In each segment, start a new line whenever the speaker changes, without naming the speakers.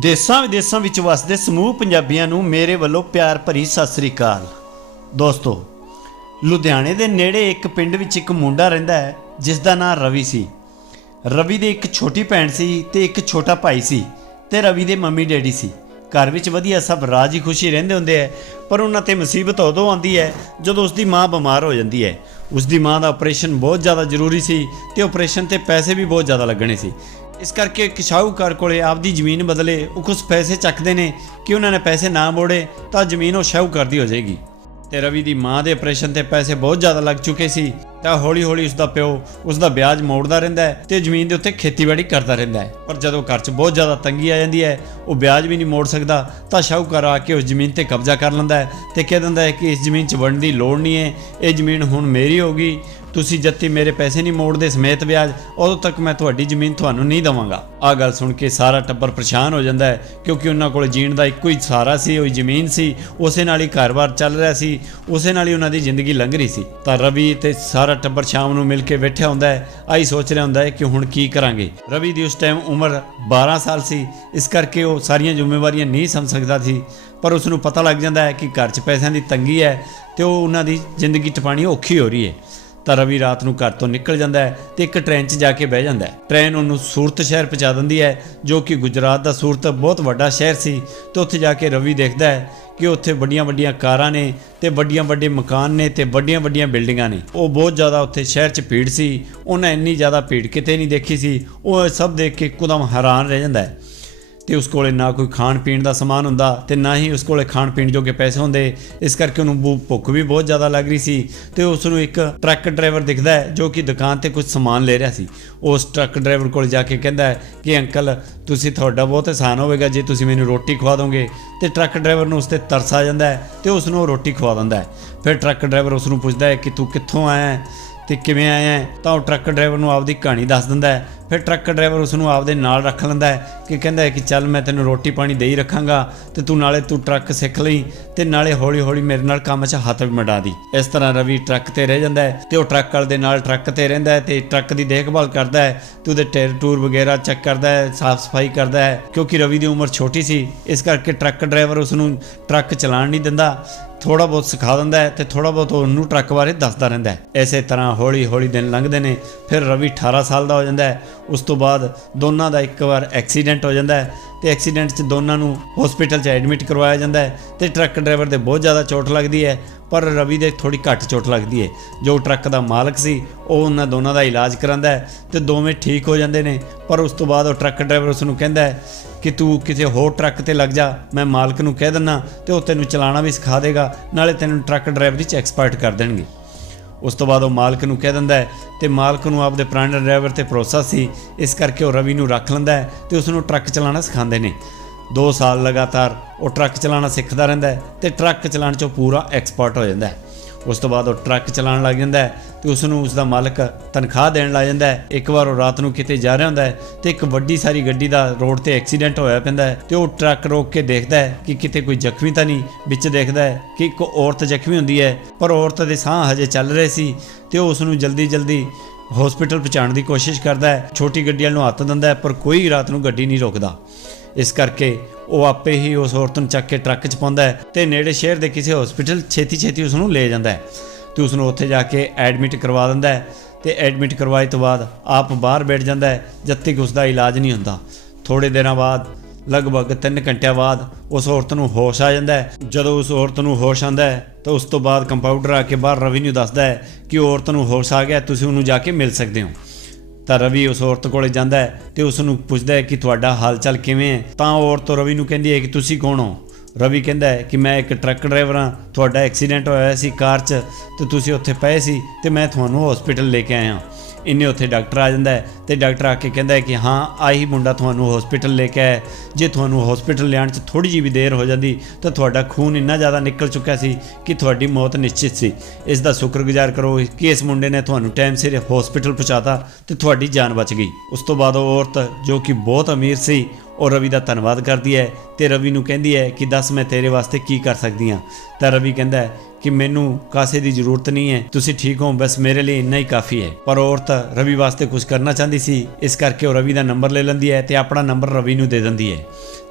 ਦੇਸਾਂ ਵਿਦੇਸਾਂ ਵਿੱਚ ਵਸਦੇ ਸਮੂਹ ਪੰਜਾਬੀਆਂ ਨੂੰ ਮੇਰੇ ਵੱਲੋਂ ਪਿਆਰ ਭਰੀ ਸਤਿ ਸ੍ਰੀ ਅਕਾਲ। ਦੋਸਤੋ, ਲੁਧਿਆਣੇ ਦੇ ਨੇੜੇ ਇੱਕ ਪਿੰਡ ਵਿੱਚ ਇੱਕ ਮੁੰਡਾ ਰਹਿੰਦਾ ਹੈ ਜਿਸ ਦਾ ਨਾਂ ਰਵੀ ਸੀ। ਰਵੀ ਦੀ ਇੱਕ ਛੋਟੀ ਭੈਣ ਸੀ ਤੇ ਇੱਕ ਛੋਟਾ ਭਾਈ ਸੀ ਤੇ ਰਵੀ ਦੇ ਮੰਮੀ ਡੈਡੀ ਸੀ। ਘਰ ਵਿੱਚ ਵਧੀਆ ਸਭ ਰਾਜੀ ਖੁਸ਼ੀ ਰਹਿੰਦੇ ਹੁੰਦੇ ਐ ਪਰ ਉਹਨਾਂ ਤੇ ਮੁਸੀਬਤ ਉਦੋਂ ਆਉਂਦੀ ਹੈ ਜਦੋਂ ਉਸ ਦੀ ਮਾਂ ਬਿਮਾਰ ਹੋ ਜਾਂਦੀ ਹੈ। ਉਸ ਦੀ ਮਾਂ ਦਾ ਆਪਰੇਸ਼ਨ ਬਹੁਤ ਜ਼ਿਆਦਾ ਜ਼ਰੂਰੀ ਸੀ ਤੇ ਆਪਰੇਸ਼ਨ ਤੇ ਪੈਸੇ ਵੀ ਬਹੁਤ ਜ਼ਿਆਦਾ ਲੱਗਣੇ ਸੀ। ਇਸ ਕਰਕੇ ਇੱਕ ਸ਼ਾਹੂਕਾਰ ਕੋਲੇ ਆਪਦੀ ਜ਼ਮੀਨ ਬਦਲੇ ਉਹ ਕੁਝ ਪੈਸੇ ਚੱਕਦੇ ਨੇ ਕਿ ਉਹਨਾਂ ਨੇ ਪੈਸੇ ਨਾ ਮੋੜੇ ਤਾਂ ਜ਼ਮੀਨ ਉਹ ਸ਼ਾਹੂਕਾਰ ਦੀ ਹੋ ਜਾਏਗੀ। ਤੇ ਰਵੀ ਦੀ ਮਾਂ ਦੇ ਆਪਰੇਸ਼ਨ ਤੇ ਪੈਸੇ ਬਹੁਤ ਜ਼ਿਆਦਾ ਲੱਗ ਚੁੱਕੇ ਸੀ ਤਾਂ ਹੌਲੀ-ਹੌਲੀ ਉਸ ਦਾ ਪਿਓ ਉਸ ਦਾ ਵਿਆਜ ਮੋੜਦਾ ਰਹਿੰਦਾ ਹੈ ਤੇ ਜ਼ਮੀਨ ਦੇ ਉੱਤੇ ਖੇਤੀਬਾੜੀ ਕਰਦਾ ਰਹਿੰਦਾ ਹੈ। ਪਰ ਜਦੋਂ ਘਰ 'ਚ ਬਹੁਤ ਜ਼ਿਆਦਾ ਤੰਗੀ ਆ ਜਾਂਦੀ ਹੈ, ਉਹ ਵਿਆਜ ਵੀ ਨਹੀਂ ਮੋੜ ਸਕਦਾ ਤਾਂ ਸ਼ਾਹੂਕਾਰ ਆ ਕੇ ਉਸ ਜ਼ਮੀਨ ਤੇ ਕਬਜ਼ਾ ਕਰ ਲੈਂਦਾ ਹੈ ਤੇ ਕਹਿ ਦਿੰਦਾ ਹੈ ਕਿ ਇਸ ਜ਼ਮੀਨ 'ਚ ਵੜਨ ਦੀ ਲੋੜ ਨਹੀਂ ਹੈ, ਇਹ ਜ਼ਮੀਨ ਹੁਣ ਮੇਰੀ ਹੋਗੀ ਤੁਸੀਂ ਜੱਤੀ ਮੇਰੇ ਪੈਸੇ ਨਹੀਂ ਮੋੜਦੇ ਸਮੇਤ ਵਿਆਜ, ਉਦੋਂ ਤੱਕ ਮੈਂ ਤੁਹਾਡੀ ਜ਼ਮੀਨ ਤੁਹਾਨੂੰ ਨਹੀਂ ਦਵਾਂਗਾ। ਆ ਗੱਲ ਸੁਣ ਕੇ ਸਾਰਾ ਟੱਬਰ ਪਰੇਸ਼ਾਨ ਹੋ ਜਾਂਦਾ ਹੈ, ਕਿਉਂਕਿ ਉਹਨਾਂ ਕੋਲ ਜੀਣ ਦਾ ਇੱਕੋ ਹੀ ਸਹਾਰਾ ਸੀ, ਉਹ ਜ਼ਮੀਨ ਸੀ, ਉਸੇ ਨਾਲ ਹੀ ਘਰ-ਬਾਰ ਚੱਲ ਰਿਹਾ ਸੀ, ਉਸੇ ਨਾਲ ਹੀ ਉਹਨਾਂ ਦੀ ਜ਼ਿੰਦਗੀ ਲੰਘ ਰਹੀ ਸੀ। ਤਾਂ ਰਵੀ ਤੇ ਸਾਰਾ ਟੱਬਰ ਸ਼ਾਮ ਨੂੰ ਮਿਲ ਕੇ ਬੈਠਿਆ ਹੁੰਦਾ ਹੈ ਆਈ ਸੋਚ ਰਿਹਾ ਹੁੰਦਾ ਹੈ ਕਿ ਹੁਣ ਕੀ ਕਰਾਂਗੇ। ਰਵੀ ਦੀ ਉਸ ਟਾਈਮ ਉਮਰ 12 ਸਾਲ ਸੀ, ਇਸ ਕਰਕੇ ਉਹ ਸਾਰੀਆਂ ਜ਼ਿੰਮੇਵਾਰੀਆਂ ਨਹੀਂ ਸਮਝ ਸਕਦਾ ਸੀ, ਪਰ ਉਸ ਨੂੰ ਪਤਾ ਲੱਗ ਜਾਂਦਾ ਹੈ ਕਿ ਘਰ 'ਚ ਪੈਸਿਆਂ ਦੀ ਤੰਗੀ ਹੈ ਤੇ ਉਹ ਉਹਨਾਂ ਦੀ ਜ਼ਿੰਦਗੀ ਟਪਾਣੀ ਔਖੀ ਹੋ ਰਹੀ ਹੈ। ਤਾਂ ਰਵੀ ਰਾਤ ਨੂੰ ਘਰ ਤੋਂ ਨਿਕਲ ਜਾਂਦਾ ਹੈ ਤੇ ਇੱਕ ਟ੍ਰੇਨ 'ਚ ਜਾ ਕੇ ਬਹਿ ਜਾਂਦਾ ਹੈ। ਟ੍ਰੇਨ ਉਹਨੂੰ ਸੂਰਤ ਸ਼ਹਿਰ ਪਹੁੰਚਾ ਦਿੰਦੀ ਹੈ, ਜੋ ਕਿ ਗੁਜਰਾਤ ਦਾ ਸੂਰਤ ਬਹੁਤ ਵੱਡਾ ਸ਼ਹਿਰ ਸੀ ਤੇ ਉੱਥੇ ਜਾ ਕੇ ਰਵੀ ਦੇਖਦਾ ਹੈ ਕਿ ਉੱਥੇ ਵੱਡੀਆਂ ਵੱਡੀਆਂ ਕਾਰਾਂ ਨੇ ਤੇ ਵੱਡੀਆਂ ਵੱਡੇ ਮਕਾਨ ਨੇ ਤੇ ਵੱਡੀਆਂ ਵੱਡੀਆਂ ਬਿਲਡਿੰਗਾਂ ਨੇ। ਉਹ ਬਹੁਤ ਜ਼ਿਆਦਾ ਉੱਥੇ ਸ਼ਹਿਰ 'ਚ ਭੀੜ ਸੀ, ਉਹਨਾਂ ਇੰਨੀ ਜ਼ਿਆਦਾ ਭੀੜ ਕਿਤੇ ਨਹੀਂ ਦੇਖੀ ਸੀ, ਉਹ ਇਹ ਸਭ ਦੇਖ ਕੇ ਇੱਕਦਮ ਹੈਰਾਨ ਰਹਿ ਜਾਂਦਾ ਹੈ। ਤੇ ਉਸ ਕੋਲੇ ਨਾ ਕੋਈ ਖਾਣ ਪੀਣ ਦਾ ਸਮਾਨ ਹੁੰਦਾ ਤੇ ਨਾ ਹੀ ਉਸ ਕੋਲੇ ਖਾਣ ਪੀਣ ਜੋਗੇ ਪੈਸੇ ਹੁੰਦੇ। ਇਸ ਕਰਕੇ ਉਹਨੂੰ ਭੂ- ਭੁੱਖ ਵੀ ਬਹੁਤ ਜ਼ਿਆਦਾ ਲੱਗ ਰਹੀ ਸੀ ਤੇ ਉਸ ਨੂੰ ਇੱਕ ਟਰੱਕ ਡਰਾਈਵਰ ਦਿਖਦਾ ਹੈ ਜੋ ਕਿ ਦੁਕਾਨ ਤੇ ਕੁਝ ਸਮਾਨ ਲੈ ਰਿਹਾ ਸੀ। ਉਸ ਟਰੱਕ ਡਰਾਈਵਰ ਕੋਲ ਜਾ ਕੇ ਕਹਿੰਦਾ ਹੈ ਕਿ, ਅੰਕਲ, ਤੁਸੀਂ ਤੁਹਾਡਾ ਬਹੁਤ ਆਸਾਨ ਹੋਵੇਗਾ ਜੇ ਤੁਸੀਂ ਮੈਨੂੰ ਰੋਟੀ ਖਵਾ ਦੋਗੇ। ਤੇ ਟਰੱਕ ਡਰਾਈਵਰ ਨੂੰ ਉਸ ਤੇ ਤਰਸ ਆ ਜਾਂਦਾ ਹੈ ਤੇ ਉਸ ਨੂੰ ਉਹ ਰੋਟੀ ਖਵਾ ਦਿੰਦਾ ਹੈ। ਫਿਰ ਟਰੱਕ ਡਰਾਈਵਰ ਉਸ ਨੂੰ ਪੁੱਛਦਾ ਹੈ ਕਿ, ਤੂੰ ਕਿੱਥੋਂ ਆਇਆ ਹੈ? ਤੇ ਕਿਵੇਂ ਆਇਆ ਤਾਂ ਉਹ ਟਰੱਕ ਡਰਾਈਵਰ ਨੂੰ ਆਪਦੀ ਕਹਾਣੀ ਦੱਸ ਦਿੰਦਾ ਹੈ। ਫਿਰ ਟਰੱਕ ਡਰਾਈਵਰ ਉਸ ਨੂੰ ਆਪਦੇ ਨਾਲ ਰੱਖ ਲੈਂਦਾ ਹੈ ਕਿ ਕਹਿੰਦਾ ਹੈ ਕਿ ਚੱਲ ਮੈਂ ਤੈਨੂੰ ਰੋਟੀ ਪਾਣੀ ਦੇ ਹੀ ਰੱਖਾਂਗਾ ਤੇ ਤੂੰ ਨਾਲੇ ਤੂੰ ਟਰੱਕ ਸਿੱਖ ਲਈ ਤੇ ਨਾਲੇ ਹੌਲੀ ਹੌਲੀ ਮੇਰੇ ਨਾਲ ਕੰਮ 'ਚ ਹੱਥ ਵੀ ਮੜਾ ਦੀ। ਇਸ ਤਰ੍ਹਾਂ ਰਵੀ ਟਰੱਕ ਤੇ ਰਹਿ ਜਾਂਦਾ ਹੈ ਤੇ ਉਹ ਟਰੱਕ ਵਾਲੇ ਦੇ ਨਾਲ ਟਰੱਕ ਤੇ ਰਹਿੰਦਾ ਹੈ ਤੇ ਟਰੱਕ ਦੀ ਦੇਖਭਾਲ ਕਰਦਾ ਹੈ ਤੇ ਉਹਦੇ ਟਾਇਰ ਟੂਰ ਵਗੈਰਾ ਚੈੱਕ ਕਰਦਾ ਹੈ, ਸਾਫ਼ ਸਫ਼ਾਈ ਕਰਦਾ ਹੈ ਕਿਉਂਕਿ ਰਵੀ ਦੀ ਉਮਰ ਛੋਟੀ ਸੀ। ਇਸ ਕਰਕੇ ਟਰੱਕ ਡਰਾਈਵਰ ਉਸ ਨੂੰ ਟਰੱਕ ਚਲਾਉਣ ਨਹੀਂ ਦਿੰਦਾ। ਥੋੜਾ ਬਹੁਤ ਸਿਖਾ ਦਿੰਦਾ ਹੈ ਤੇ ਥੋੜਾ ਬਹੁਤ ਉਹਨੂੰ ਟਰੱਕ ਬਾਰੇ ਦੱਸਦਾ ਰਹਿੰਦਾ ਹੈ। ਐਸੇ ਤਰ੍ਹਾਂ ਹੌਲੀ ਹੌਲੀ ਦਿਨ ਲੰਘਦੇ ਨੇ, ਫਿਰ ਰਵੀ 18 ਸਾਲ ਦਾ ਹੋ ਜਾਂਦਾ ਹੈ। ਉਸ ਤੋਂ ਬਾਅਦ ਦੋਨਾਂ ਦਾ ਇੱਕ ਵਾਰ ਐਕਸੀਡੈਂਟ ਹੋ ਜਾਂਦਾ ਹੈ ਤੇ ਐਕਸੀਡੈਂਟ 'ਚ ਦੋਨਾਂ ਨੂੰ ਹਸਪੀਟਲ 'ਚ ਐਡਮਿਟ ਕਰਵਾਇਆ ਜਾਂਦਾ ਹੈ ਤੇ ਟਰੱਕ ਡਰਾਈਵਰ ਦੇ ਬਹੁਤ ਜ਼ਿਆਦਾ ਚੋਟ ਲੱਗਦੀ ਹੈ, ਪਰ ਰਵੀ ਦੇ ਥੋੜੀ ਘੱਟ ਚੋਟ ਲੱਗਦੀ ਹੈ। ਜੋ ਟਰੱਕ ਦਾ ਮਾਲਕ ਸੀ, ਉਹ ਉਹਨਾਂ ਦੋਨਾਂ ਦਾ ਇਲਾਜ ਕਰਾਂਦਾ ਹੈ ਤੇ ਦੋਵੇਂ ਠੀਕ ਹੋ ਜਾਂਦੇ ਨੇ, ਪਰ ਉਸ ਤੋਂ ਬਾਅਦ ਉਹ ਟਰੱਕ ਡਰਾਈਵਰ ਉਸ ਨੂੰ ਕਹਿੰਦਾ ਹੈ ਕਿ ਤੂੰ ਕਿਸੇ ਹੋਰ ਟਰੱਕ ਤੇ ਲੱਗ ਜਾ, ਮੈਂ ਮਾਲਕ ਨੂੰ ਕਹਿ ਦਿੰਨਾ ਤੇ ਉਹ ਤੈਨੂੰ ਚਲਾਉਣਾ ਵੀ ਸਿਖਾ ਦੇਗਾ, ਨਾਲੇ ਤੈਨੂੰ ਟਰੱਕ ਡਰਾਈਵਰੀ 'ਚ ਐਕਸਪਰਟ ਕਰ ਦੇਣਗੇ। ਉਸ ਤੋਂ ਬਾਅਦ ਉਹ ਮਾਲਕ ਨੂੰ ਕਹਿ ਦਿੰਦਾ ਹੈ ਤੇ ਮਾਲਕ ਨੂੰ ਆਪਦੇ ਪੁਰਾਣੇ ਡਰਾਈਵਰ ਤੇ ਭਰੋਸਾ ਸੀ, ਇਸ ਕਰਕੇ ਉਹ ਰਵੀ ਨੂੰ ਰੱਖ ਲੈਂਦਾ ਹੈ ਤੇ ਉਸ ਨੂੰ ਟਰੱਕ ਚਲਾਉਣਾ ਸਿਖਾਉਂਦੇ ਨੇ। 2 ਸਾਲ ਲਗਾਤਾਰ ਉਹ ਟਰੱਕ ਚਲਾਉਣਾ ਸਿੱਖਦਾ ਰਹਿੰਦਾ ਹੈ ਤੇ ਟਰੱਕ ਚਲਾਉਣ 'ਚੋਂ ਪੂਰਾ ਐਕਸਪਰਟ ਹੋ ਜਾਂਦਾ ਹੈ। ਉਸ ਤੋਂ ਬਾਅਦ ਉਹ ਟਰੱਕ ਚਲਾਉਣ ਲੱਗ ਜਾਂਦਾ ਹੈ ਤੇ ਉਸ ਨੂੰ ਉਸ ਦਾ ਮਾਲਕ ਤਨਖਾਹ ਦੇਣ ਲੱਗ ਜਾਂਦਾ ਹੈ। ਇੱਕ ਵਾਰ ਉਹ ਰਾਤ ਨੂੰ ਕਿਤੇ ਜਾ ਰਿਹਾ ਹੁੰਦਾ ਹੈ ਤੇ ਇੱਕ ਵੱਡੀ ਸਾਰੀ ਗੱਡੀ ਦਾ ਰੋਡ ਤੇ ਐਕਸੀਡੈਂਟ ਹੋਇਆ ਪੈਂਦਾ ਹੈ ਤੇ ਉਹ ਟਰੱਕ ਰੋਕ ਕੇ ਦੇਖਦਾ ਹੈ ਕਿ ਕਿਤੇ ਕੋਈ ਜ਼ਖਮੀ ਤਾਂ ਨਹੀਂ, ਵਿੱਚ ਦੇਖਦਾ ਹੈ ਕਿ ਇੱਕ ਔਰਤ ਜ਼ਖਮੀ ਹੁੰਦੀ ਹੈ। ਪਰ ਔਰਤ ਦੇ ਸਾਹ ਹਜੇ ਚੱਲ ਰਹੇ ਸੀ ਤੇ ਉਹ ਉਸ ਨੂੰ ਜਲਦੀ ਜਲਦੀ ਹਸਪੀਟਲ ਪਹੁੰਚਾਉਣ ਦੀ ਕੋਸ਼ਿਸ਼ ਕਰਦਾ ਹੈ। ਛੋਟੀ ਗੱਡੀ ਵਾਲ ਨੂੰ ਹੱਥ ਦਿੰਦਾ ਹੈ, ਪਰ ਕੋਈ ਰਾਤ ਨੂੰ ਗੱਡੀ ਨਹੀਂ ਰੋਕਦਾ। ਇਸ ਕਰਕੇ ਉਹ ਆਪੇ ਹੀ ਉਸ ਔਰਤ ਨੂੰ ਚੱਕ ਕੇ ਟਰੱਕ 'ਚ ਪਾਉਂਦਾ ਹੈ ਤੇ ਨੇੜੇ ਸ਼ਹਿਰ ਦੇ ਕਿਸੇ ਹਸਪੀਟਲ ਛੇਤੀ ਛੇਤੀ ਉਸ ਨੂੰ ਲੈ ਜਾਂਦਾ ਹੈ। ਤੇ ਉਸ ਨੂੰ ਉੱਥੇ ਜਾ ਕੇ ਐਡਮਿਟ ਕਰਵਾ ਦਿੰਦਾ ਹੈ ਤੇ ਐਡਮਿਟ ਕਰਵਾਏ ਤੋਂ ਬਾਅਦ ਆਪ ਬਾਹਰ ਬੈਠ ਜਾਂਦਾ ਹੈ, ਜਦ ਤੱਕ ਉਸ ਦਾ ਇਲਾਜ ਨਹੀਂ ਹੁੰਦਾ। ਥੋੜੇ ਦਿਨਾਂ ਬਾਅਦ, ਲਗਭਗ 3 ਘੰਟਿਆਂ ਬਾਅਦ, ਉਸ ਔਰਤ ਨੂੰ ਹੋਸ਼ ਆ ਜਾਂਦਾ ਹੈ। ਜਦੋਂ ਉਸ ਔਰਤ ਨੂੰ ਹੋਸ਼ ਆਉਂਦਾ ਹੈ, ਤਾਂ ਉਸ ਤੋਂ ਬਾਅਦ ਕੰਪਾਊਂਡਰ ਆ ਕੇ ਬਾਹਰ ਰਵੀ ਨੂੰ ਦੱਸਦਾ ਹੈ ਕਿ ਉਹ ਔਰਤ ਨੂੰ ਹੋਸ਼ ਆ ਗਿਆ, ਤੁਸੀਂ ਉਹਨੂੰ ਜਾ ਕੇ ਮਿਲ ਸਕਦੇ ਹੋ। ਤਾਂ ਰਵੀ ਉਸ ਔਰਤ ਕੋਲੇ ਜਾਂਦਾ ਹੈ ਤੇ ਉਸ ਨੂੰ ਪੁੱਛਦਾ ਹੈ ਕਿ ਤੁਹਾਡਾ ਹਾਲ ਚਾਲ ਕਿਵੇਂ ਹੈ? ਤਾਂ ਉਹ ਔਰਤ ਰਵੀ ਨੂੰ ਕਹਿੰਦੀ ਹੈ ਕਿ ਤੁਸੀਂ ਕੌਣ ਹੋ? ਰਵੀ ਕਹਿੰਦਾ ਹੈ ਕਿ ਮੈਂ ਇੱਕ ਟਰੱਕ ਡਰਾਈਵਰ ਹਾਂ, ਤੁਹਾਡਾ ਐਕਸੀਡੈਂਟ ਹੋਇਆ ਸੀ ਕਾਰ 'ਚ ਤੇ ਤੁਸੀਂ ਉੱਥੇ ਪਏ ਸੀ ਤੇ ਮੈਂ ਤੁਹਾਨੂੰ ਹਸਪੀਟਲ ਲੈ ਕੇ ਆਇਆ। ਇੰਨੇ ਉੱਥੇ ਡਾਕਟਰ ਆ ਜਾਂਦਾ ਹੈ ਤੇ ਡਾਕਟਰ ਆ ਕੇ ਕਹਿੰਦਾ ਕਿ ਹਾਂ, ਆਹੀ ਮੁੰਡਾ ਤੁਹਾਨੂੰ ਹਸਪੀਟਲ ਲੈ ਕੇ ਆਇਆ ਜੇ ਤੁਹਾਨੂੰ ਹਸਪੀਟਲ ਲਿਆਉਣ 'ਚ ਥੋੜੀ ਜਿਹੀ ਵੀ ਦੇਰ ਹੋ ਜਾਂਦੀ, ਤਾਂ ਤੁਹਾਡਾ ਖੂਨ ਇੰਨਾ ਜ਼ਿਆਦਾ ਨਿਕਲ ਚੁੱਕਿਆ ਸੀ ਕਿ ਤੁਹਾਡੀ ਮੌਤ ਨਿਸ਼ਚਿਤ ਸੀ। ਇਸ ਦਾ ਸ਼ੁਕਰਗੁਜ਼ਾਰ ਕਰੋ ਕਿ ਇਸ ਮੁੰਡੇ ਨੇ ਤੁਹਾਨੂੰ ਟਾਈਮ ਸਿਰ ਹਸਪੀਟਲ ਪਹੁੰਚਾਤਾ ਤੇ ਤੁਹਾਡੀ ਜਾਨ ਬਚ ਗਈ। ਉਸ ਤੋਂ ਬਾਅਦ ਉਹ ਔਰਤ ਜੋ ਕਿ ਬਹੁਤ ਅਮੀਰ ਸੀ, ਉਹ ਰਵੀ ਦਾ ਧੰਨਵਾਦ ਕਰਦੀ ਹੈ ਤੇ ਰਵੀ ਨੂੰ ਕਹਿੰਦੀ ਹੈ ਕਿ ਦੱਸ ਮੈਂ ਤੇਰੇ ਵਾਸਤੇ ਕੀ ਕਰ ਸਕਦੀ ਹਾਂ। ਤਾਂ ਰਵੀ ਕਹਿੰਦਾ ਹੈ ਕਿ ਮੈਨੂੰ ਕਾਸੇ ਦੀ ਜ਼ਰੂਰਤ ਨਹੀਂ ਹੈ। ਤੁਸੀਂ ਠੀਕ ਹੋ, ਬਸ ਮੇਰੇ ਲਈ ਇੰਨਾ ਹੀ ਕਾਫੀ ਹੈ। ਪਰ ਔਰਤ ਰਵੀ ਵਾਸਤੇ ਕੁਝ ਕਰਨਾ ਚਾਹੁੰਦੀ ਸੀ, ਇਸ ਕਰਕੇ ਉਹ ਰਵੀ ਦਾ ਨੰਬਰ ਲੈ ਲੈਂਦੀ ਹੈ ਤੇ ਆਪਣਾ ਨੰਬਰ ਰਵੀ ਨੂੰ ਦੇ ਦਿੰਦੀ ਹੈ।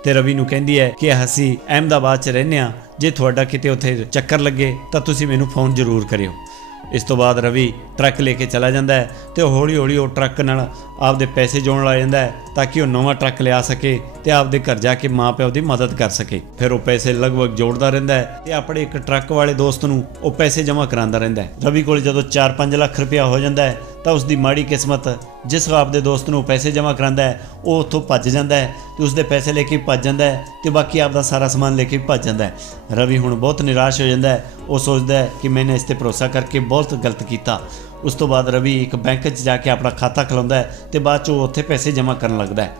ਤੇ ਰਵੀ ਨੂੰ ਕਹਿੰਦੀ ਹੈ ਕਿ ਅਸੀਂ ਅਹਿਮਦਾਬਾਦ 'ਚ ਰਹਿੰਦੇ ਹਾਂ, ਜੇ ਤੁਹਾਡਾ ਕਿਤੇ ਉੱਥੇ ਚੱਕਰ ਲੱਗੇ, ਤਾਂ ਤੁਸੀਂ ਮੈਨੂੰ ਫੋਨ ਜ਼ਰੂਰ ਕਰਿਓ। ਇਸ ਤੋਂ ਬਾਅਦ ਰਵੀ ਟਰੱਕ ਲੈ ਕੇ ਚਲਾ ਜਾਂਦਾ ਹੈ ਤੇ ਹੌਲੀ ਹੌਲੀ ਉਹ ਟਰੱਕ ਨਾਲ ਆਪਦੇ ਪੈਸੇ ਜੋੜਨ ਲੱਗ ਜਾਂਦਾ ਹੈ। ਤਾਂ ਕਿ ਉਹ ਨਵਾਂ ਟਰੱਕ ਲਿਆ ਸਕੇ ਤੇ ਆਪਦੇ ਘਰ ਜਾ ਕੇ ਮਾਪਿਆਂ ਦੀ ਮਦਦ ਕਰ ਸਕੇ। ਫਿਰ ਉਹ ਪੈਸੇ ਲਗਭਗ ਜੋੜਦਾ ਰਹਿੰਦਾ ਹੈ ਤੇ ਆਪਣੇ ਇੱਕ ਟਰੱਕ ਵਾਲੇ ਦੋਸਤ ਨੂੰ ਉਹ ਪੈਸੇ ਜਮ੍ਹਾਂ ਕਰਾਉਂਦਾ ਰਹਿੰਦਾ ਹੈ। ਰਵੀ ਕੋਲ ਜਦੋਂ 4-5 ਲੱਖ ਰੁਪਇਆ ਹੋ ਜਾਂਦਾ ਹੈ, ਤਾਂ ਉਸ ਦੀ ਮਾੜੀ ਕਿਸਮਤ, ਜਿਸ ਆਪਦੇ ਦੋਸਤ ਨੂੰ ਪੈਸੇ ਜਮ੍ਹਾਂ ਕਰਾਉਂਦਾ ਹੈ, ਉਹ ਉੱਥੋਂ ਭੱਜ ਜਾਂਦਾ ਹੈ ਤੇ ਉਸ ਦੇ ਪੈਸੇ ਲੈ ਕੇ ਭੱਜ ਜਾਂਦਾ ਹੈ ਤੇ ਬਾਕੀ ਆਪਦਾ ਸਾਰਾ ਸਮਾਨ ਲੈ ਕੇ ਭੱਜ ਜਾਂਦਾ ਹੈ। ਰਵੀ ਹੁਣ ਬਹੁਤ ਨਿਰਾਸ਼ ਹੋ ਜਾਂਦਾ ਹੈ, ਉਹ ਸੋਚਦਾ ਹੈ ਕਿ ਮੈਨੇ ਇਸ ਤੇ ਭਰੋਸਾ ਕਰਕੇ ਬਹੁਤ ਗਲਤ ਕੀਤਾ। ਉਸ ਤੋਂ ਬਾਅਦ ਰਵੀ ਇੱਕ ਬੈਂਕ 'ਚ ਜਾ ਕੇ ਆਪਣਾ ਖਾਤਾ ਖੁਲਾਉਂਦਾ ਹੈ ਤੇ ਬਾਅਦ 'ਚ ਉਹ ਉੱਥੇ ਪੈਸੇ ਜਮ੍ਹਾਂ ਕਰਨ ਲੱਗਦਾ ਹੈ।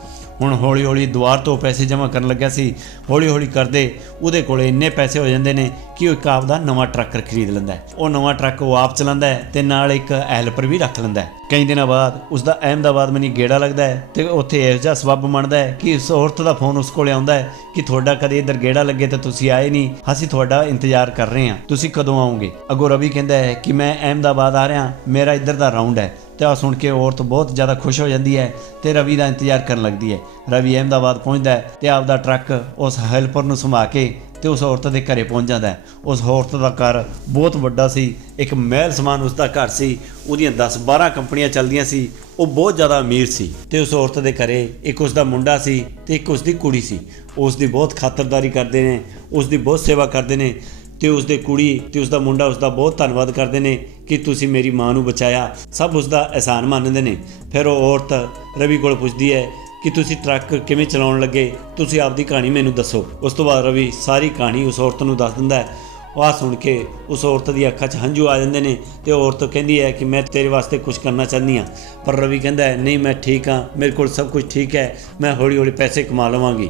ਹੁਣ ਹੌਲੀ ਹੌਲੀ ਦੁਆਰ ਤੋਂ ਪੈਸੇ ਜਮ੍ਹਾਂ ਕਰਨ ਲੱਗਿਆ ਸੀ। ਹੌਲੀ ਹੌਲੀ ਕਰਦੇ ਉਹਦੇ ਕੋਲੇ ਇੰਨੇ ਪੈਸੇ ਹੋ ਜਾਂਦੇ ਨੇ ਕਿ ਉਹ ਇੱਕ ਆਪਦਾ ਨਵਾਂ ਟਰੱਕ ਖਰੀਦ ਲੈਂਦਾ ਉਹ ਨਵਾਂ ਟਰੱਕ ਉਹ ਆਪ ਚਲਾਉਂਦਾ ਹੈ ਤੇ ਨਾਲ ਇੱਕ ਹੈਲਪਰ ਵੀ ਰੱਖ ਲੈਂਦਾ ਕਈ ਦਿਨਾਂ ਬਾਅਦ ਉਸ ਦਾ ਅਹਿਮਦਾਬਾਦ ਮਨੀ ਗੇੜਾ ਲੱਗਦਾ ਹੈ ਤੇ ਉੱਥੇ ਇਹੋ ਜਿਹਾ ਸਬੱਬ ਬਣਦਾ ਹੈ ਕਿ ਉਸ ਔਰਤ ਦਾ ਫੋਨ ਉਸ ਕੋਲੇ ਆਉਂਦਾ ਹੈ ਕਿ ਤੁਹਾਡਾ ਕਦੇ ਇੱਧਰ ਗੇੜਾ ਲੱਗੇ ਤਾਂ ਤੁਸੀਂ ਆਏ ਨਹੀਂ। ਅਸੀਂ ਤੁਹਾਡਾ ਇੰਤਜ਼ਾਰ ਕਰ ਰਹੇ ਹਾਂ। ਤੁਸੀਂ ਕਦੋਂ ਆਓਗੇ? ਅਗੋ ਰਵੀ ਕਹਿੰਦਾ ਹੈ ਕਿ ਮੈਂ ਅਹਿਮਦਾਬਾਦ ਆ ਰਿਹਾ। ਮੇਰਾ ਇੱਧਰ ਦਾ ਰਾਉਂਡ ਹੈ। ਤੇ ਆ ਸੁਣ ਕੇ ਔਰਤ ਬਹੁਤ ਜ਼ਿਆਦਾ ਖੁਸ਼ ਹੋ ਜਾਂਦੀ ਹੈ ਤੇ ਰਵੀ ਦਾ ਇੰਤਜ਼ਾਰ ਕਰਨ ਲੱਗਦੀ ਹੈ। ਰਵੀ ਅਹਿਮਦਾਬਾਦ ਪਹੁੰਚਦਾ ਹੈ ਤੇ ਆਪਦਾ ਟਰੱਕ ਉਸ ਹੈਲਪਰ ਨੂੰ ਸਮਾ ਕੇ ਤੇ ਉਸ ਔਰਤ ਦੇ ਘਰੇ ਪਹੁੰਚ ਜਾਂਦਾ ਹੈ। ਉਸ ਔਰਤ ਦਾ ਘਰ ਬਹੁਤ ਵੱਡਾ ਸੀ, ਇੱਕ ਮਹਿਲ ਸਮਾਨ ਉਸ ਦਾ ਘਰ ਸੀ, ਉਹਦੀਆਂ 10-12 ਕੰਪਨੀਆਂ ਚੱਲਦੀਆਂ ਸੀ, ਉਹ ਬਹੁਤ ਜ਼ਿਆਦਾ ਅਮੀਰ ਸੀ ਤੇ ਉਸ ਔਰਤ ਦੇ ਘਰੇ ਇੱਕ ਉਸ ਦਾ ਮੁੰਡਾ ਸੀ ਤੇ ਇੱਕ ਉਸ ਦੀ ਕੁੜੀ ਸੀ। ਉਸ ਦੀ ਬਹੁਤ ਖਾਤਰਦਾਰੀ ਕਰਦੇ ਨੇ, ਉਸ ਦੀ ਬਹੁਤ ਸੇਵਾ ਕਰਦੇ ਨੇ ਤੇ ਉਸ ਦੇ ਕੁੜੀ ਤੇ ਉਸ ਦਾ ਮੁੰਡਾ ਉਸ ਦਾ ਬਹੁਤ ਧੰਨਵਾਦ ਕਰਦੇ ਨੇ ਕਿ ਤੁਸੀਂ ਮੇਰੀ ਮਾਂ ਨੂੰ ਬਚਾਇਆ। ਸਭ ਉਸ ਦਾ ਅਹਿਸਾਨ ਮੰਨਦੇ ਨੇ। ਫਿਰ ਉਹ ਔਰਤ ਰਵੀ ਕੋਲ ਪੁੱਛਦੀ ਹੈ ਕਿ ਤੁਸੀਂ ਟਰੱਕ ਕਿਵੇਂ ਚਲਾਉਣ ਲੱਗੇ? ਤੁਸੀਂ ਆਪਦੀ ਕਹਾਣੀ ਮੈਨੂੰ ਦੱਸੋ। ਉਸ ਤੋਂ ਬਾਅਦ ਰਵੀ ਸਾਰੀ ਕਹਾਣੀ ਉਸ ਔਰਤ ਨੂੰ ਦੱਸ ਦਿੰਦਾ ਹੈ। ਉਹ ਆਹ ਸੁਣ ਕੇ ਉਸ ਔਰਤ ਦੀ ਅੱਖਾਂ 'ਚ ਹੰਝੂ ਆ ਜਾਂਦੇ ਨੇ ਤੇ ਔਰਤ ਕਹਿੰਦੀ ਹੈ ਕਿ ਮੈਂ ਤੇਰੇ ਵਾਸਤੇ ਕੁਝ ਕਰਨਾ ਚਾਹੁੰਦੀ ਹਾਂ। ਪਰ ਰਵੀ ਕਹਿੰਦਾ ਹੈ, ਨਹੀਂ, ਮੈਂ ਠੀਕ ਹਾਂ। ਮੇਰੇ ਕੋਲ ਸਭ ਕੁਝ ਠੀਕ ਹੈ। ਮੈਂ ਹੌਲੀ ਹੌਲੀ ਪੈਸੇ ਕਮਾ ਲਵਾਂਗੀ।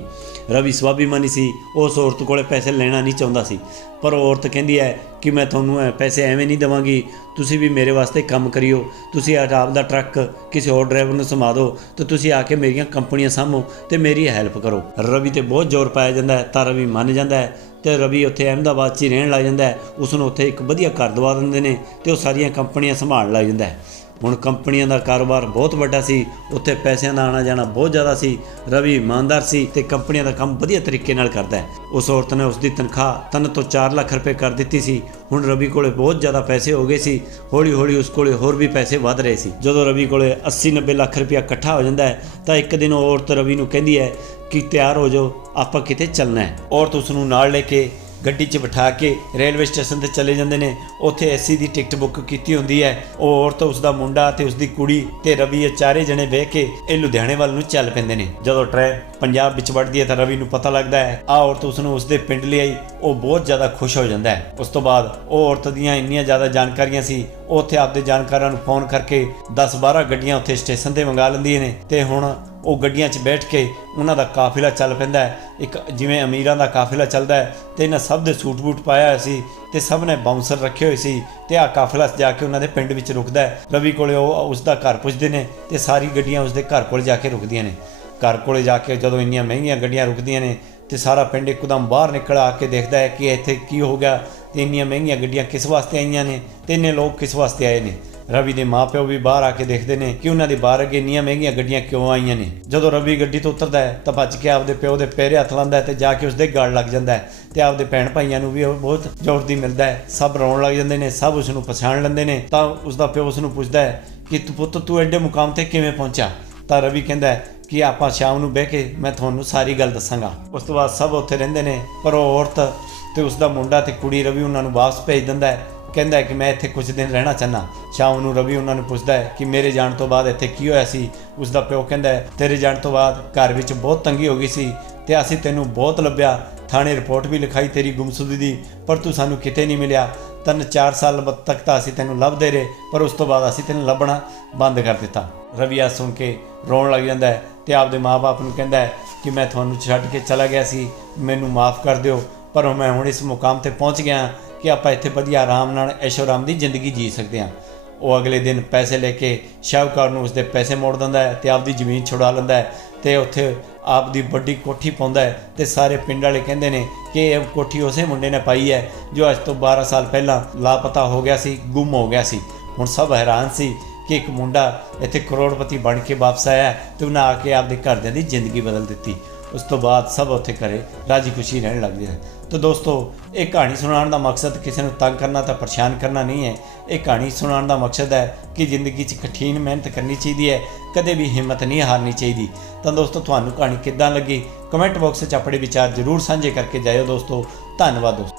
ਰਵੀ ਸਵਾਭਿਮਾਨੀ ਸੀ। ਉਸ ਔਰਤ ਕੋਲੇ ਪੈਸੇ ਲੈਣਾ ਨਹੀਂ ਚਾਹੁੰਦਾ ਸੀ। ਪਰ ਔਰਤ ਕਹਿੰਦੀ ਹੈ ਕਿ ਮੈਂ ਤੁਹਾਨੂੰ ਇਹ ਪੈਸੇ ਐਵੇਂ ਨਹੀਂ ਦੇਵਾਂਗੀ। ਤੁਸੀਂ ਵੀ ਮੇਰੇ ਵਾਸਤੇ ਕੰਮ ਕਰਿਓ। ਤੁਸੀਂ ਆਪ ਦਾ ਟਰੱਕ ਕਿਸੇ ਹੋਰ ਡਰਾਈਵਰ ਨੂੰ ਸਮਾ ਦਿਓ ਤੇ ਤੁਸੀਂ ਆ ਕੇ ਮੇਰੀਆਂ ਕੰਪਨੀਆਂ ਸਾਂਭੋ ਤੇ ਮੇਰੀ ਹੈਲਪ ਕਰੋ। ਰਵੀ ਤੇ ਬਹੁਤ ਜ਼ੋਰ ਪਾਇਆ ਜਾਂਦਾ ਹੈ ਤਾਂ ਰਵੀ ਮੰਨ ਜਾਂਦਾ ਹੈ। ਤੇ ਰਵੀ ਉੱਥੇ ਅਹਿਮਦਾਬਾਦ 'ਚ ਹੀ ਰਹਿਣ ਲੱਗ ਜਾਂਦਾ ਹੈ। ਉਸ ਨੂੰ ਉੱਥੇ ਇੱਕ ਵਧੀਆ ਘਰ ਦਵਾ ਦਿੰਦੇ ਨੇ ਤੇ ਉਹ ਸਾਰੀਆਂ ਕੰਪਨੀਆਂ ਸੰਭਾਲਣ ਲੱਗ ਜਾਂਦਾ ਹੈ। ਹੁਣ ਕੰਪਨੀਆਂ ਦਾ ਕਾਰੋਬਾਰ ਬਹੁਤ ਵੱਡਾ ਸੀ, ਉੱਥੇ ਪੈਸਿਆਂ ਦਾ ਆਣਾ ਜਾਣਾ ਬਹੁਤ ਜ਼ਿਆਦਾ ਸੀ, ਰਵੀ ਇਮਾਨਦਾਰ ਸੀ ਤੇ ਕੰਪਨੀਆਂ ਦਾ ਕੰਮ ਵਧੀਆ ਤਰੀਕੇ ਨਾਲ ਕਰਦਾ ਹੈ। ਉਸ ਔਰਤ ਨੇ ਉਸ ਦੀ ਤਨਖਾਹ ਤਿੰਨ ਤੋਂ 4 ਲੱਖ ਰੁਪਏ ਕਰ ਦਿੱਤੀ ਸੀ। ਹੁਣ ਰਵੀ ਕੋਲੇ ਬਹੁਤ ਜ਼ਿਆਦਾ ਪੈਸੇ ਹੋ ਗਏ ਸੀ। ਹੌਲੀ ਹੌਲੀ ਉਸ ਕੋਲੇ ਹੋਰ ਵੀ ਪੈਸੇ ਵੱਧ ਰਹੇ ਸੀ। ਜਦੋਂ ਰਵੀ ਕੋਲੇ 80 90 ਲੱਖ ਰੁਪਇਆ ਇਕੱਠਾ ਹੋ ਜਾਂਦਾ ਹੈ, ਤਾਂ ਇੱਕ ਦਿਨ ਉਹ ਔਰਤ ਰਵੀ ਨੂੰ ਕਹਿੰਦੀ ਹੈ ਕਿ ਤਿਆਰ ਹੋ ਜਾਓ, ਆਪਾਂ ਕਿਤੇ ਚੱਲਣਾ ਹੈ। ਔਰਤ ਉਸ ਨੂੰ ਨਾਲ ਲੈ ਕੇ ਗੱਡੀ 'ਚ ਬਿਠਾ ਕੇ ਰੇਲਵੇ ਸਟੇਸ਼ਨ ਤੇ ਚਲੇ ਜਾਂਦੇ ਨੇ। ਉੱਥੇ ਐਸੀ ਦੀ ਟਿਕਟ ਬੁੱਕ ਕੀਤੀ ਹੁੰਦੀ ਹੈ। ਉਹ ਔਰਤ ਉਸ ਦਾ ਮੁੰਡਾ ਤੇ ਉਸ ਦੀ ਕੁੜੀ ਤੇ ਰਵੀ ਇਹ ਚਾਰੇ ਜਣੇ ਬਹਿ ਕੇ ਇਹ ਲੁਧਿਆਣੇ ਵੱਲ ਨੂੰ ਚੱਲ ਪੈਂਦੇ ਨੇ। ਜਦੋਂ ਟ੍ਰੇਨ ਪੰਜਾਬ ਵਿੱਚ ਵੜਦੀ ਹੈ ਤਾਂ ਰਵੀ ਨੂੰ ਪਤਾ ਲੱਗਦਾ ਹੈ ਆ ਔਰਤ ਉਸ ਨੂੰ ਉਸ ਦੇ ਪਿੰਡ ਲਈ ਆਈ। ਉਹ ਬਹੁਤ ਜ਼ਿਆਦਾ ਖੁਸ਼ ਹੋ ਜਾਂਦਾ ਹੈ। ਉਸ ਤੋਂ ਬਾਅਦ ਉਹ ਔਰਤ ਦੀਆਂ ਇੰਨੀਆਂ ਜ਼ਿਆਦਾ ਜਾਣਕਾਰੀਆਂ ਸੀ, ਉਹ ਉੱਥੇ ਆਪਦੇ ਜਾਣਕਾਰਾਂ ਨੂੰ ਫੋਨ ਕਰਕੇ 10-12 ਗੱਡੀਆਂ ਉੱਥੇ ਸਟੇਸ਼ਨ ਤੇ ਮੰਗਾ ਲੈਂਦੀਆਂ ਨੇ। ਤੇ ਹੁਣ ਉਹ ਗੱਡੀਆਂ 'ਚ ਬੈਠ ਕੇ ਉਹਨਾਂ ਦਾ ਕਾਫਿਲਾ ਚੱਲ ਪੈਂਦਾ ਹੈ। ਇੱਕ ਜਿਵੇਂ ਅਮੀਰਾਂ ਦਾ ਕਾਫਿਲਾ ਚੱਲਦਾ ਹੈ ਤੇ ਇਹਨਾਂ ਸਭ ਦੇ ਸੂਟ ਬੂਟ ਪਾਇਆ ਹੋਇਆ ਸੀ ਤੇ ਸਭ ਨੇ ਬਾਉਂਸਰ ਰੱਖੇ ਹੋਏ ਸੀ ਤੇ ਆ ਕਾਫਿਲਾ ਜਾ ਕੇ ਉਹਨਾਂ ਦੇ ਪਿੰਡ ਵਿੱਚ ਰੁਕਦਾ ਹੈ। ਰਵੀ ਕੋਲੇ ਉਹ ਉਸ ਦਾ ਘਰ ਪੁੱਜਦੇ ਨੇ ਤੇ ਸਾਰੀ ਗੱਡੀਆਂ ਉਸ ਦੇ ਘਰ ਕੋਲ ਜਾ ਕੇ ਰੁਕਦੀਆਂ ਨੇ। ਘਰ ਕੋਲੇ ਜਾ ਕੇ ਜਦੋਂ ਇੰਨੀਆਂ ਮਹਿੰਗੀਆਂ ਗੱਡੀਆਂ ਰੁਕਦੀਆਂ ਨੇ ਤੇ ਸਾਰਾ ਪਿੰਡ ਇੱਕਦਮ ਬਾਹਰ ਨਿਕਲ ਆ ਕੇ ਦੇਖਦਾ ਹੈ ਕਿ ਇੱਥੇ ਕੀ ਹੋ ਗਿਆ ਤੇ ਇੰਨੀਆਂ ਮਹਿੰਗੀਆਂ ਗੱਡੀਆਂ ਕਿਸ ਵਾਸਤੇ ਆਈਆਂ ਨੇ ਤੇ ਇੰਨੇ ਲੋਕ ਕਿਸ ਵਾਸਤੇ ਆਏ ਨੇ। ਰਵੀ ਦੇ ਮਾਪਿਓ ਵੀ ਬਾਹਰ ਆ ਕੇ ਦੇਖਦੇ ਨੇ ਕਿ ਉਹਨਾਂ ਦੇ ਬਾਹਰ ਅੱਗੇ ਇੰਨੀਆਂ ਮਹਿੰਗੀਆਂ ਗੱਡੀਆਂ ਕਿਉਂ ਆਈਆਂ ਨੇ। ਜਦੋਂ ਰਵੀ ਗੱਡੀ ਤੋਂ ਉਤਰਦਾ ਹੈ, ਤਾਂ ਭੱਜ ਕੇ ਆਪਦੇ ਪਿਓ ਦੇ ਪੈਰੇ ਹੱਥ ਲਾਉਂਦਾ ਹੈ ਤੇ ਜਾ ਕੇ ਉਸਦੇ ਗਲ ਲੱਗ ਜਾਂਦਾ ਹੈ ਤੇ ਆਪਦੇ ਭੈਣ ਭਾਈਆਂ ਨੂੰ ਵੀ ਉਹ ਬਹੁਤ ਜ਼ੋਰ ਦੀ ਮਿਲਦਾ ਹੈ। ਸਭ ਰੋਣ ਲੱਗ ਜਾਂਦੇ ਨੇ, ਸਭ ਉਸ ਨੂੰ ਪਛਾਣ ਲੈਂਦੇ ਨੇ। ਤਾਂ ਉਸਦਾ ਪਿਓ ਉਸ ਨੂੰ ਪੁੱਛਦਾ ਹੈ ਕਿ ਤੂੰ ਪੁੱਤ, ਤੂੰ ਐਡੇ ਮੁਕਾਮ ਤੇ ਕਿਵੇਂ ਪਹੁੰਚਾ ਤਾਂ ਰਵੀ ਕਹਿੰਦਾ ਹੈ ਕਿ ਆਪਾਂ ਸ਼ਾਮ ਨੂੰ ਬਹਿ ਕੇ ਮੈਂ ਤੁਹਾਨੂੰ ਸਾਰੀ ਗੱਲ ਦੱਸਾਂਗਾ। ਉਸ ਤੋਂ ਬਾਅਦ ਸਭ ਉੱਥੇ ਰਹਿੰਦੇ ਨੇ, ਪਰ ਉਹ ਔਰਤ ਤੇ ਉਸ ਦਾ ਮੁੰਡਾ ਤੇ ਕੁੜੀ ਰਵੀ ਉਹਨਾਂ ਨੂੰ ਵਾਪਸ ਭੇਜ ਦਿੰਦਾ ਹੈ। ਕਹਿੰਦਾ ਕਿ ਮੈਂ ਇੱਥੇ ਕੁਝ ਦਿਨ ਰਹਿਣਾ ਚਾਹਨਾ ਸ਼ਾਮ ਨੂੰ ਰਵੀ ਉਹਨਾਂ ਨੂੰ ਪੁੱਛਦਾ ਹੈ ਕਿ ਮੇਰੇ ਜਾਣ ਤੋਂ ਬਾਅਦ ਇੱਥੇ ਕੀ ਹੋਇਆ ਸੀ? ਉਸ ਦਾ ਪਿਓ ਕਹਿੰਦਾ ਹੈ, ਤੇਰੇ ਜਾਣ ਤੋਂ ਬਾਅਦ ਘਰ ਵਿੱਚ ਬਹੁਤ ਤੰਗੀ ਹੋ ਗਈ ਸੀ ਤੇ ਅਸੀਂ ਤੈਨੂੰ ਬਹੁਤ ਲੱਭਿਆ। ਥਾਣੇ ਰਿਪੋਰਟ ਵੀ ਲਿਖਾਈ ਤੇਰੀ ਗੁੰਮਸੁਦੀ ਦੀ, ਪਰ ਤੂੰ ਸਾਨੂੰ ਕਿਤੇ ਨਹੀਂ ਮਿਲਿਆ। ਤਿੰਨ ਚਾਰ ਸਾਲ ਤੱਕ ਤਾਂ ਅਸੀਂ ਤੈਨੂੰ ਲੱਭਦੇ ਰਹੇ, ਪਰ ਉਸ ਤੋਂ ਬਾਅਦ ਅਸੀਂ ਤੈਨੂੰ ਲੱਭਣਾ ਬੰਦ ਕਰ ਦਿੱਤਾ। ਰਵੀ ਆ ਸੁਣ ਕੇ ਰੋਣ ਲੱਗ ਜਾਂਦਾ ਹੈ ਤੇ ਆਪਦੇ ਮਾਪੇ ਨੂੰ ਕਹਿੰਦਾ ਹੈ ਕਿ ਮੈਂ ਤੁਹਾਨੂੰ ਛੱਡ ਕੇ ਚਲਾ ਗਿਆ ਸੀ, ਮੈਨੂੰ ਮਾਫ ਕਰ ਦਿਓ, ਪਰ ਮੈਂ ਹੁਣ ਇਸ ਮੁਕਾਮ ਤੇ ਪਹੁੰਚ ਗਿਆ ਕਿ ਆਪਾਂ ਇੱਥੇ ਵਧੀਆ ਆਰਾਮ ਨਾਲ ਐਸ਼ੋ ਦੀ ਜ਼ਿੰਦਗੀ ਜੀ ਸਕਦੇ ਹਾਂ। ਉਹ ਅਗਲੇ ਦਿਨ ਪੈਸੇ ਲੈ ਕੇ ਸ਼ਾਹੂਕਾਰ ਨੂੰ ਉਸਦੇ ਪੈਸੇ ਮੋੜ ਦਿੰਦਾ ਹੈ ਤੇ ਆਪਦੀ ਜ਼ਮੀਨ ਛੁਡਾ ਲੈਂਦਾ ਹੈ ਤੇ ਉੱਥੇ ਆਪ ਦੀ ਵੱਡੀ ਕੋਠੀ ਪਾਉਂਦਾ ਹੈ ਤੇ ਸਾਰੇ ਪਿੰਡ ਵਾਲੇ ਕਹਿੰਦੇ ਨੇ ਕਿ ਇਹ ਕੋਠੀ ਉਸੇ ਮੁੰਡੇ ਨੇ ਪਾਈ ਹੈ ਜੋ ਅੱਜ ਤੋਂ 12 ਸਾਲ ਪਹਿਲਾਂ ਲਾਪਤਾ ਹੋ ਗਿਆ ਸੀ, ਗੁੰਮ ਹੋ ਗਿਆ ਸੀ। ਹੁਣ ਸਭ ਹੈਰਾਨ ਸੀ ਕਿ ਇੱਕ ਮੁੰਡਾ ਇੱਥੇ ਕਰੋੜਪਤੀ ਬਣ ਕੇ ਵਾਪਸ ਆਇਆ ਤੇ ਉਹਨਾਂ ਆ ਕੇ ਆਪਦੇ ਘਰਦਿਆਂ ਦੀ ਜ਼ਿੰਦਗੀ ਬਦਲ ਦਿੱਤੀ। ਉਸ ਤੋਂ ਬਾਅਦ ਸਭ ਉੱਥੇ ਘਰੇ ਰਾਜੀ ਖੁਸ਼ੀ ਰਹਿਣ ਲੱਗਦੇ ਹਨ। ਤਾਂ ਦੋਸਤੋ, ਇਹ ਕਹਾਣੀ ਸੁਣਾਉਣ ਦਾ ਮਕਸਦ ਕਿਸੇ ਨੂੰ ਤੰਗ ਕਰਨਾ ਤਾਂ ਪਰੇਸ਼ਾਨ ਕਰਨਾ ਨਹੀਂ ਹੈ। ਇਹ ਕਹਾਣੀ ਸੁਣਾਉਣ ਦਾ ਮਕਸਦ ਹੈ ਕਿ ਜ਼ਿੰਦਗੀ 'ਚ ਕਠਿਨ ਮਿਹਨਤ ਕਰਨੀ ਚਾਹੀਦੀ ਹੈ, ਕਦੇ ਵੀ ਹਿੰਮਤ ਨਹੀਂ ਹਾਰਨੀ ਚਾਹੀਦੀ। ਤਾਂ ਦੋਸਤੋ, ਤੁਹਾਨੂੰ ਕਹਾਣੀ ਕਿੱਦਾਂ ਲੱਗੀ? ਕਮੈਂਟ ਬਾਕਸ 'ਚ ਆਪਣੇ ਵਿਚਾਰ ਜ਼ਰੂਰ ਸਾਂਝੇ ਕਰਕੇ ਜਾਇਓ ਦੋਸਤੋ। ਧੰਨਵਾਦ ਦੋਸਤੋ।